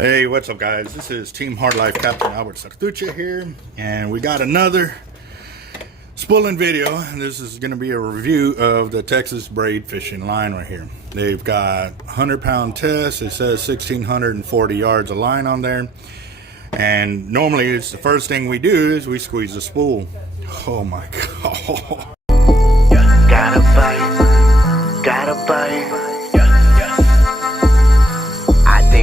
Hey, what's up guys? This is Team Hard Life Captain Zertuche here, and we got another spooling video. And this is going to be a review of the Texas Braid fishing line right here. They've got 100-pound test. It says 1,640 yards of line on there. And normally it's the first thing we do is we squeeze the spool. Oh my god. Gotta bite.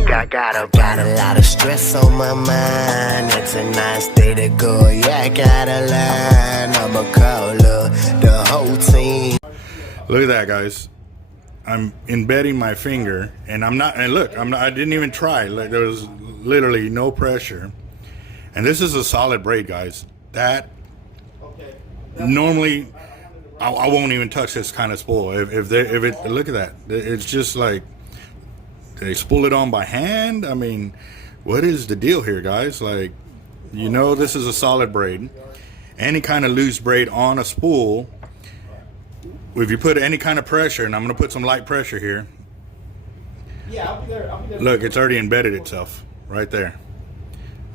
I got a lot of stress on my mind. It's a nice day to go. Yeah, I got a line. I'ma call the whole team. Look at that, guys. I'm embedding my finger, and I'm not. And look, I didn't even try. Like, there was literally no pressure. And this is a solid braid, guys. That normally I won't even touch this kind of spool. If it look at that, it's just like. They spool it on by hand. I mean, what is the deal here, guys? Like, you know, this is a solid braid. Any kind of loose braid on a spool, if you put any kind of pressure, and I'm going to put some light pressure here. Yeah, I'll be there. Look, it's already embedded itself right there.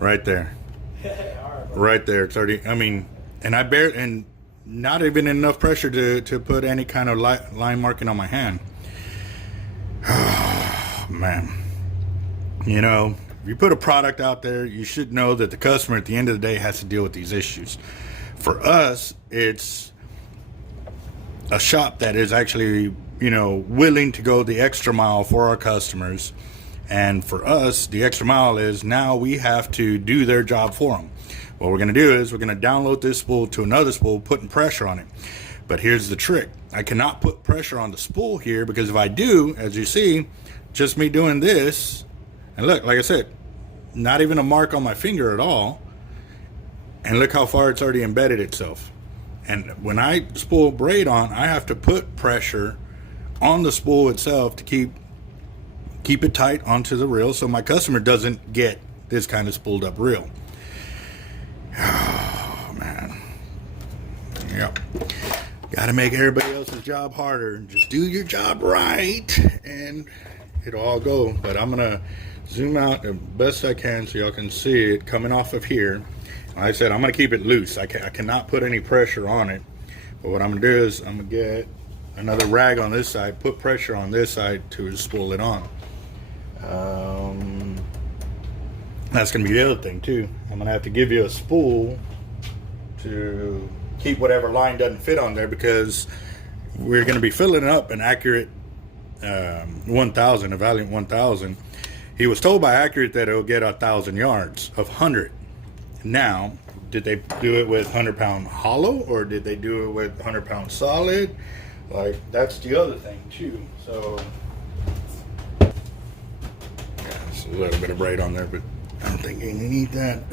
Right there. Right there. It's already, I mean, and and not even enough pressure to put any kind of line marking on my hand. Man, you know, if you put a product out there, you should know that the customer at the end of the day has to deal with these issues. For us, it's a shop that is actually, you know, willing to go the extra mile for our customers. And for us, the extra mile is now we have to do their job for them. What we're going to do is we're going to download this spool to another spool, putting pressure on it. But here's the trick. I cannot put pressure on the spool here, because if I do, as you see, just me doing this, and look, like I said, not even a mark on my finger at all, and look how far it's already embedded itself. And when I spool braid on, I have to put pressure on the spool itself to keep it tight onto the reel, so my customer doesn't get this kind of spooled up reel. Oh man, yep. Gotta make everybody else's job harder. Just do your job right, and it'll all go. But I'm gonna zoom out the best I can so y'all can see it coming off of here. Like I said, I'm gonna keep it loose. I cannot put any pressure on it. But what I'm gonna do is I'm gonna get another rag on this side, put pressure on this side to spool it on. That's gonna be the other thing too. I'm gonna have to give you a spool to keep whatever line doesn't fit on there, because we're gonna be filling up an Accurate 1000, a Valiant 1000. He was told by Accurate that it'll get 1,000 yards of 100. Now, did they do it with 100-pound hollow, or did they do it with 100-pound solid? Like, that's the other thing too. So yeah, there's a little bit of braid on there, but I don't think you need that.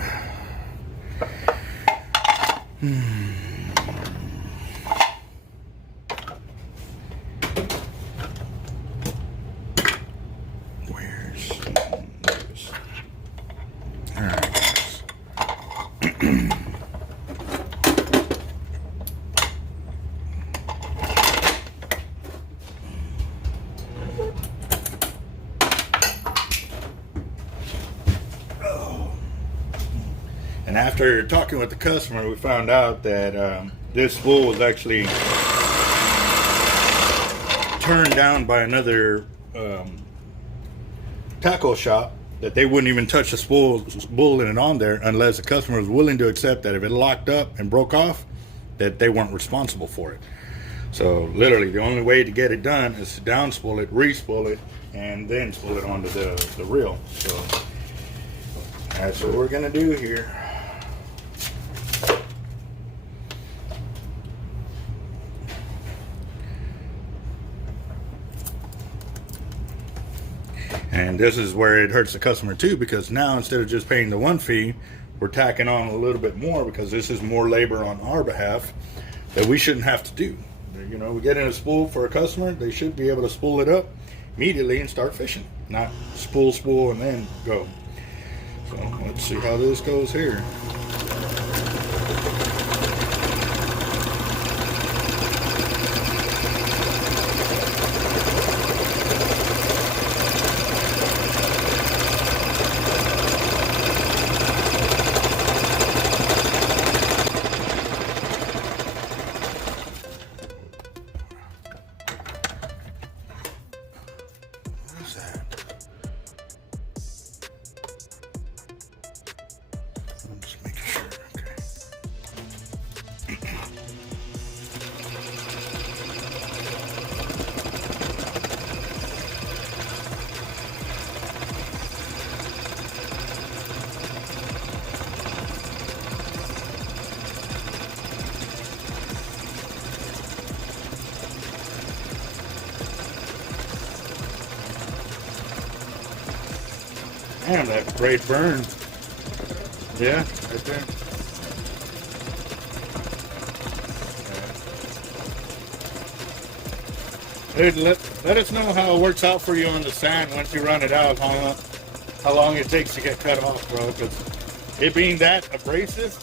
And after talking with the customer, we found out that this spool was actually turned down by another tackle shop, that they wouldn't even touch the spool in it on there unless the customer was willing to accept that if it locked up and broke off, that they weren't responsible for it. So literally the only way to get it done is to down spool it, re-spool it, and then spool it onto the reel. So that's what we're gonna do here. And this is where it hurts the customer too, because now instead of just paying the one fee, we're tacking on a little bit more, because this is more labor on our behalf that we shouldn't have to do. You know, we get in a spool for a customer, they should be able to spool it up immediately and start fishing, not spool and then go. So let's see how this goes here. Damn, that braid burned. Yeah, right there. Dude, let us know how it works out for you on the sand once you run it out. How long it takes to get cut off, bro? Because it being that abrasive,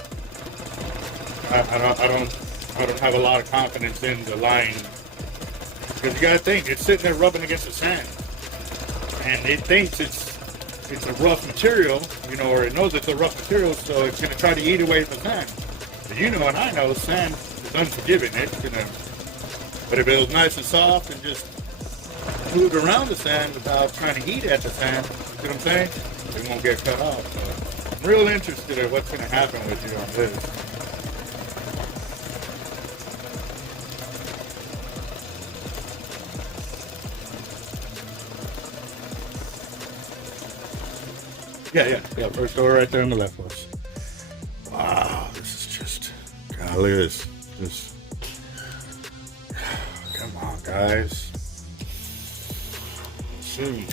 I don't have a lot of confidence in the line. Because you gotta think, it's sitting there rubbing against the sand, and it thinks it's a rough material, you know, or it knows it's a rough material, so it's gonna try to eat away the sand. But you know, and I know, sand is unforgiving. It's gonna. But if it was nice and soft and just moved around the sand without trying to eat at the sand, you see what I'm saying? It won't get cut off. So I'm real interested in what's going to happen with you on this. Yeah. First door right there on the left was. Wow, this is just, golly, this. Come on, guys. Let's see.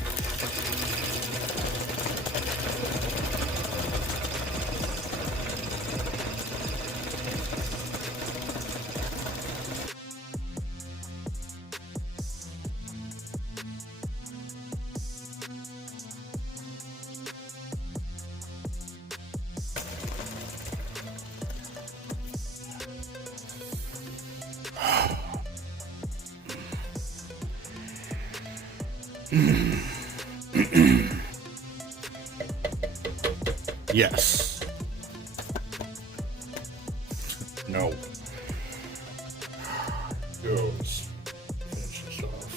Yes. No. Goes. Finish this off.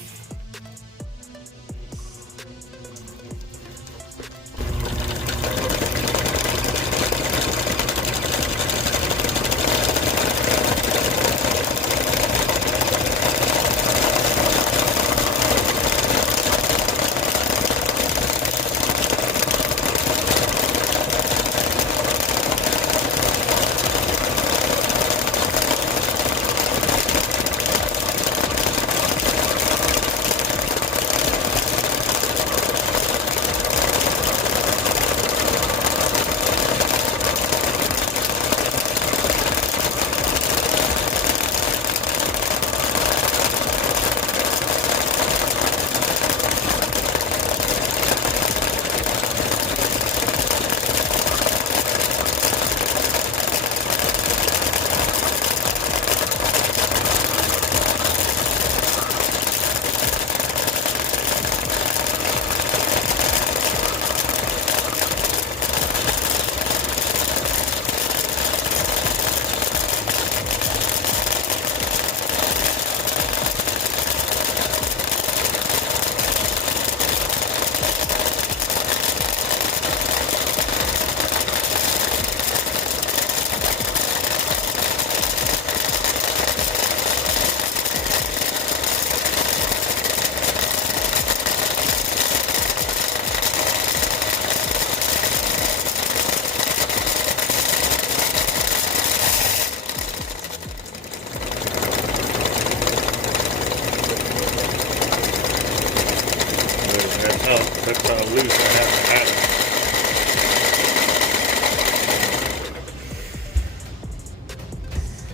That's how loose I have to have it.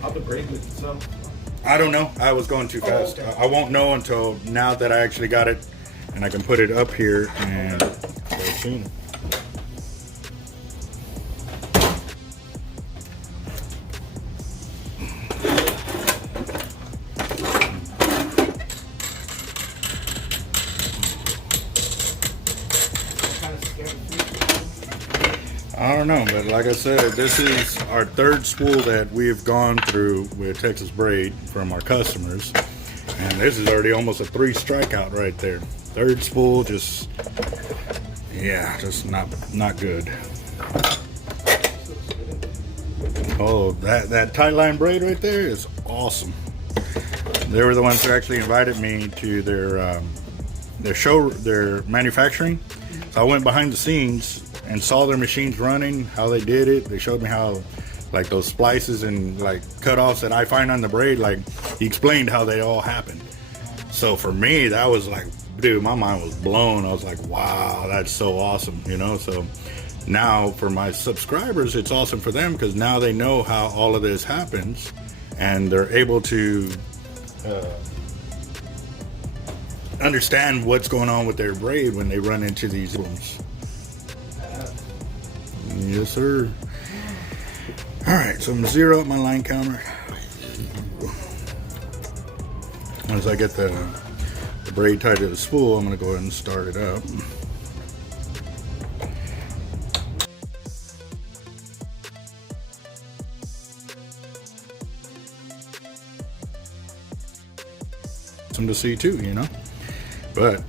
How'd the braid loose itself? I don't know. I was going too fast. Okay. I won't know until now that I actually got it and I can put it up here and go soon. I don't know, but like I said, this is our third spool that we've gone through with Texas Braid from our customers. And this is already almost a 3 strikeout right there. Third spool, just, yeah, just not good. Oh, that tight line braid right there is awesome. They were the ones who actually invited me to their manufacturing. So I went behind the scenes and saw their machines running, how they did it. They showed me how, like, those splices and like cutoffs that I find on the braid, like, he explained how they all happened. So for me, that was like dude, my mind was blown. I was like, wow, that's so awesome, you know. So now for my subscribers, it's awesome for them because now they know how all of this happens, and they're able to understand what's going on with their braid when they run into these problems. Yes, sir. All right, so I'm gonna zero up my line counter. Once I get the braid tied to the spool, I'm gonna go ahead and start it up. Some to see too, you know, but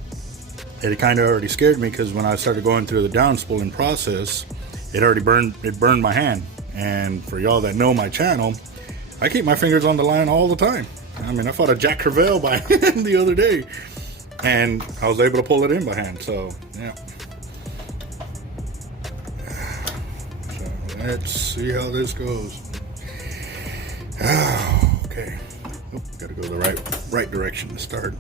it kind of already scared me because when I started going through the down spooling process, it burned my hand. And for y'all that know my channel, I keep my fingers on the line all the time. I mean, I fought a Jack Crevalle by hand the other day, and I was able to pull it in by hand. So yeah. So let's see how this goes. Oh, okay. Oh, gotta go the right direction to start.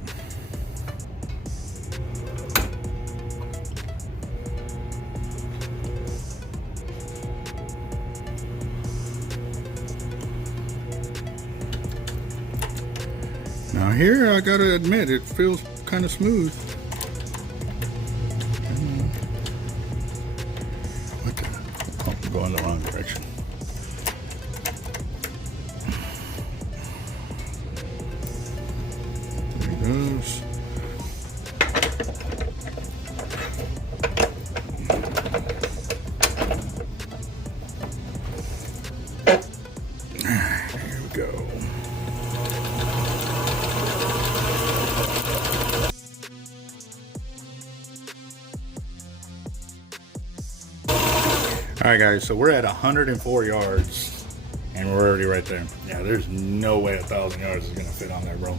Now here, I gotta admit, it feels kind of smooth. Okay. Oh, I'm going the wrong direction. There it goes. Here we go. Alright guys, so we're at 104 yards and we're already right there. Yeah, there's no way 1,000 yards is gonna fit on there, bro.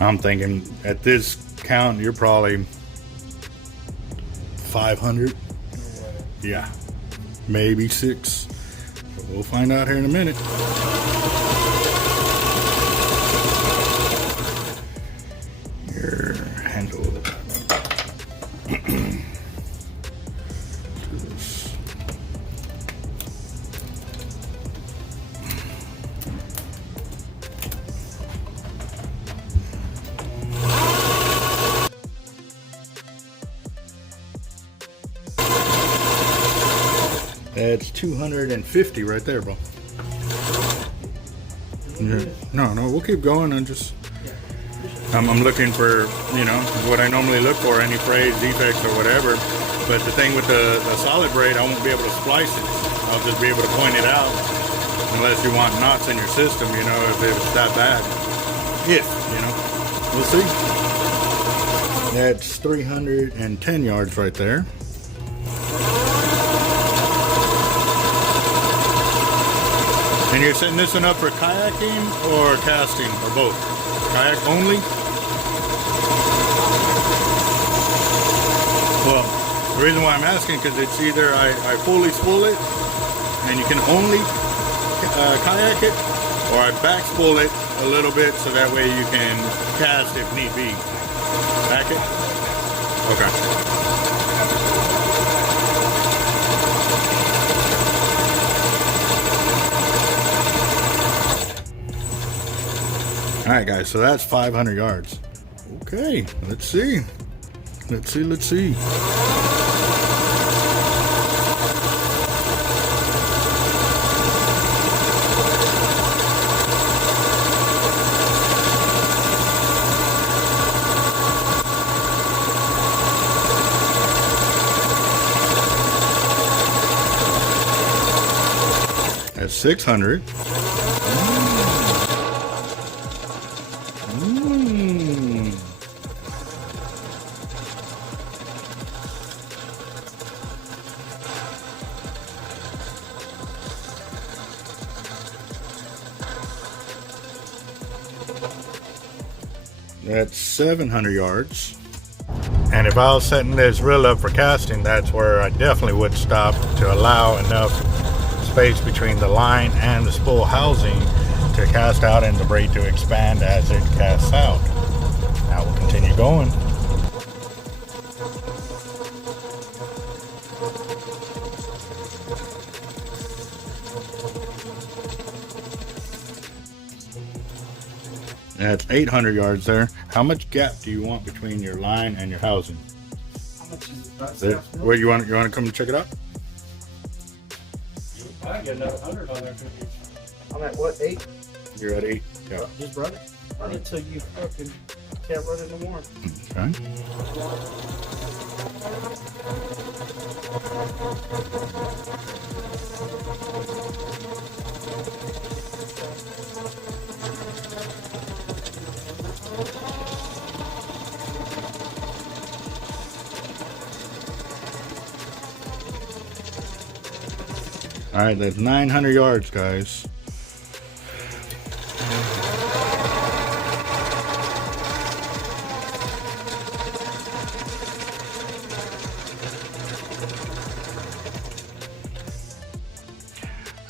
I'm thinking at this count you're probably 500. Yeah, maybe 6. But we'll find out here in a minute. Your handle. That's 250 right there, bro. Yeah. No, we'll keep going and just. I'm looking for, you know, what I normally look for, any frays, defects, or whatever. But the thing with the solid braid, I won't be able to splice it. I'll just be able to point it out, unless you want knots in your system, you know, if it's that bad. If, you know, we'll see. That's 310 yards right there. And you're setting this one up for kayaking or casting or both? Kayak only? Well, the reason why I'm asking because it's either I fully spool it and you can only kayak it, or I back spool it a little bit so that way you can cast if need be. Back it? Okay. Alright guys, so that's 500 yards. Okay, let's see. Let's see. That's 600. That's 700 yards. And if I was setting this reel up for casting, that's where I definitely would stop to allow enough space between the line and the spool housing to cast out and the braid to expand as it casts out. Now we'll continue going. That's 800 yards there. How much gap do you want between your line and your housing? How much is it? There. Where you want to come and check it out? I get another 100 on there. I'm at what, 8? You're at 8. Yeah. Just run it. Run it until you fucking can't run it no more. Okay. All right, that's 900 yards, guys.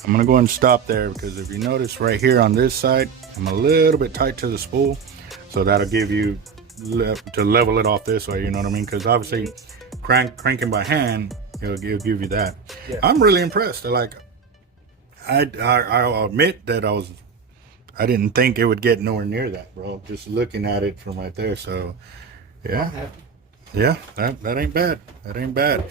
I'm gonna go and stop there because if you notice right here on this side, I'm a little bit tight to the spool, so that'll give you to level it off this way. You know what I mean? Because obviously, cranking by hand, it'll give you that. Yeah. I'm really impressed. Like, I'll admit that I didn't think it would get nowhere near that, bro. Just looking at it from right there. So, yeah, yeah, that ain't bad. That ain't bad.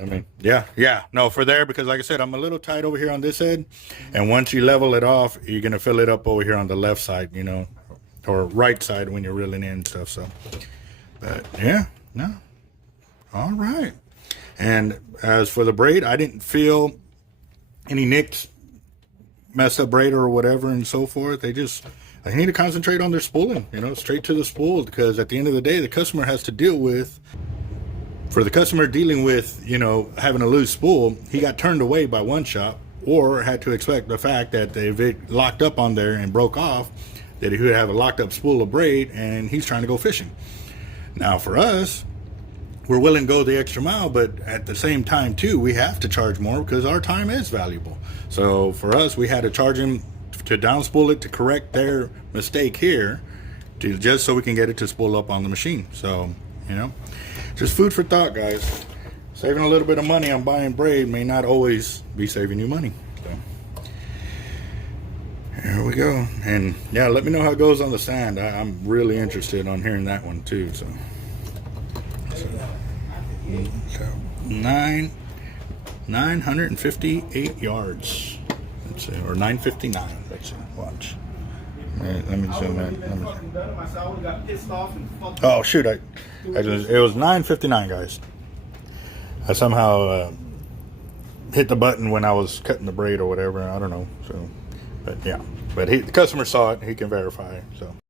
I mean, yeah, no, for there, because like I said, I'm a little tight over here on this end, and once you level it off, you're gonna fill it up over here on the left side, you know, or right side when you're reeling in and stuff. So, but yeah, no, all right. And as for the braid, I didn't feel any nicks, messed up braid or whatever and so forth. They need to concentrate on their spooling, you know, straight to the spool, because at the end of the day, the customer has to deal with. For the customer dealing with, you know, having a loose spool, he got turned away by one shop, or had to expect the fact that if it locked up on there and broke off, that he would have a locked up spool of braid, and he's trying to go fishing. Now for us, we're willing to go the extra mile, but at the same time too, we have to charge more because our time is valuable. So for us, we had to charge him to down spool it to correct their mistake here, just so we can get it to spool up on the machine. So, you know, just food for thought, guys. Saving a little bit of money on buying braid may not always be saving you money. So, here we go. And yeah, let me know how it goes on the sand. I'm really interested on hearing that one too. So 958 yards. Let's see, or 959. Let's see. Watch. Let me zoom in. Oh shoot! It was 9:59, guys. I somehow hit the button when I was cutting the braid or whatever. I don't know. So, but yeah, but the customer saw it. He can verify. So.